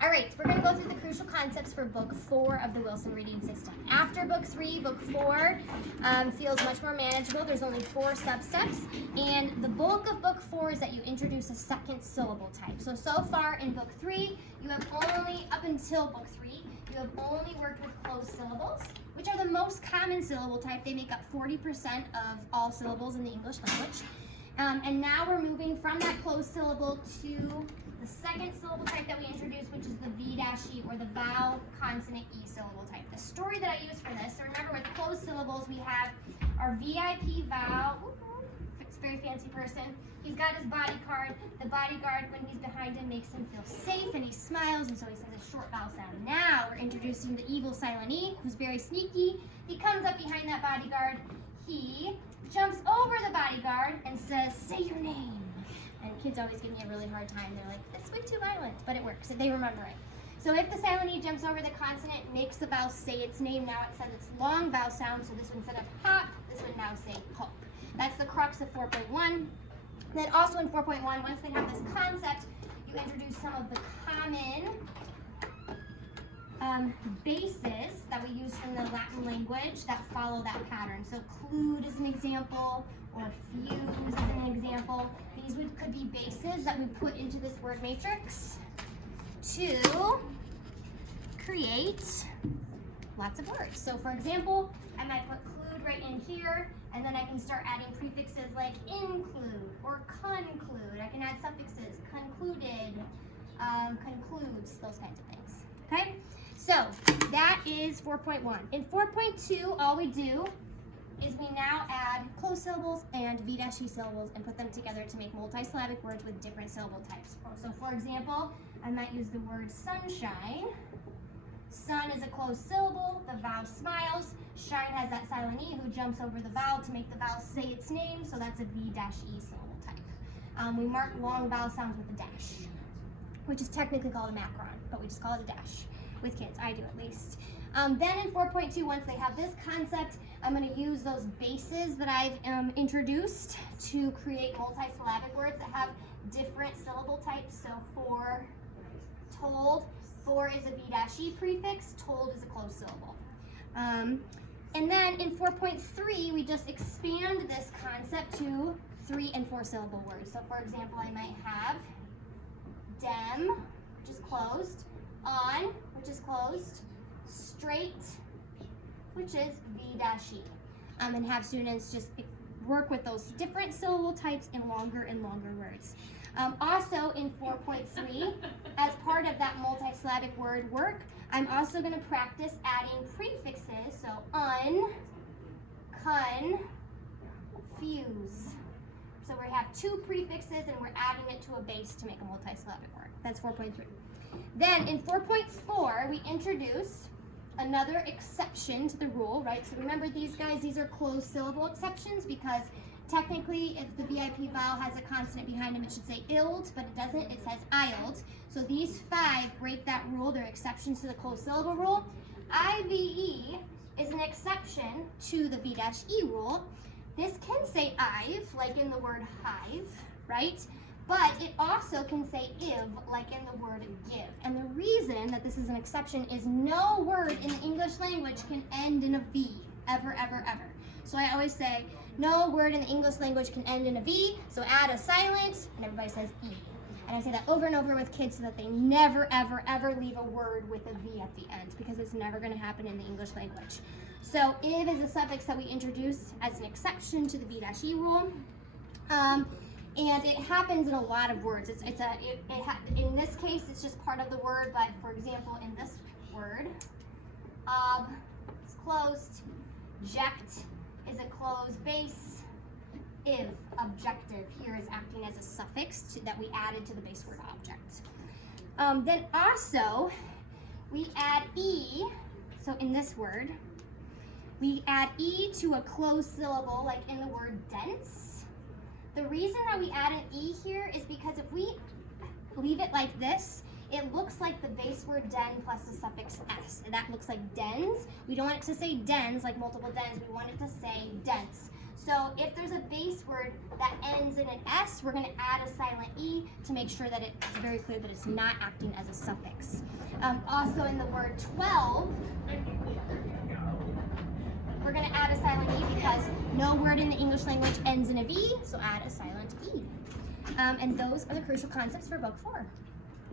All right, we're going to go through the crucial concepts for Book 4 of the Wilson Reading System. After Book 3, Book 4 feels much more manageable. There's only 4 sub-steps, and the bulk of Book 4 is that you introduce a second syllable type. So far in Book 3, you have only, up until Book 3, you have only worked with closed syllables, which are the most common syllable type. They make up 40% of all syllables in the English language. And now we're moving from that closed syllable to the second syllable type that we introduced, which is the V-E, or the vowel consonant E syllable type. The story that I use for this, so remember with closed syllables, we have our VIP vowel. It's a very fancy person. He's got his bodyguard. The bodyguard, when he's behind him, makes him feel safe, and he smiles, and so he says a short vowel sound. Now we're introducing the evil silent E, who's very sneaky. He comes up behind that bodyguard. He jumps over the bodyguard and says, "Say your name." And kids always give me a really hard time. They're like, "That's way too violent," but it works. They remember it. So if the silent E jumps over the consonant, makes the vowel say its name. Now it says its long vowel sound. So this one, instead of hop, this would now say hop. That's the crux of 4.1. Then also in 4.1, once they have this concept, you introduce some of the common bases that we use in the Latin language that follow that pattern. So clued is an example, or fuse is an example. These could be bases that we put into this word matrix to create lots of words. So for example, I might put clued right in here, and then I can start adding prefixes like include or conclude. I can add suffixes, concluded, concludes, those kinds of things. Okay? So that is 4.1. In 4.2, all we do is we now add closed syllables and V-E syllables and put them together to make multisyllabic words with different syllable types. So for example, I might use the word sunshine. Sun is a closed syllable, the vowel smiles. Shine has that silent E who jumps over the vowel to make the vowel say its name, so that's a V-E syllable type. We mark long vowel sounds with a dash, which is technically called a macron, but we just call it a dash with kids. I do at least. Then in 4.2, once they have this concept, I'm going to use those bases that I've introduced to create multisyllabic words that have different syllable types. So for told, for is a V-E prefix, told is a closed syllable. And then in 4.3, we just expand this concept to 3 and 4 syllable words. So for example, I might have dem, which is closed, on, which is closed, straight, which is V-E. And have students just work with those different syllable types in longer and longer words. Also in 4.3, as part of that multisyllabic word work, I'm also going to practice adding prefixes, so un, con, fuse. So we have 2 prefixes and we're adding it to a base to make a multisyllabic word. That's 4.3. Then in 4.4, we introduce another exception to the rule, right? So remember these guys, these are closed syllable exceptions because technically if the VIP vowel has a consonant behind them, it should say ild, but it doesn't, it says ild. So these 5 break that rule, they're exceptions to the closed syllable rule. IVE is an exception to the V-E rule. This can say I've, like in the word hive, right? But it also can say iv, like in the word give. And the reason that this is an exception is no word in the English language can end in a V, ever, ever, ever. So I always say, no word in the English language can end in a V, so add a silent, and everybody says E. And I say that over and over with kids so that they never, ever, ever leave a word with a V at the end, because it's never going to happen in the English language. So iv is a suffix that we introduce as an exception to the V-E rule. And it happens in a lot of words. In this case, it's just part of the word, but for example, in this word, is closed, ject is a closed base, if, objective, here is acting as a suffix that we added to the base word object. Then also, we add E, so in this word, we add E to a closed syllable, like in the word dense. The reason that we add an E here is because if we leave it like this, it looks like the base word den plus the suffix s, and that looks like dens. We don't want it to say dens, like multiple dens, we want it to say dense. So if there's a base word that ends in an S, we're going to add a silent E to make sure that it's very clear that it's not acting as a suffix. Also in the word 12, we're going to add a silent E because no word in the English language ends in a V, so add a silent E. And those are the crucial concepts for Book 4.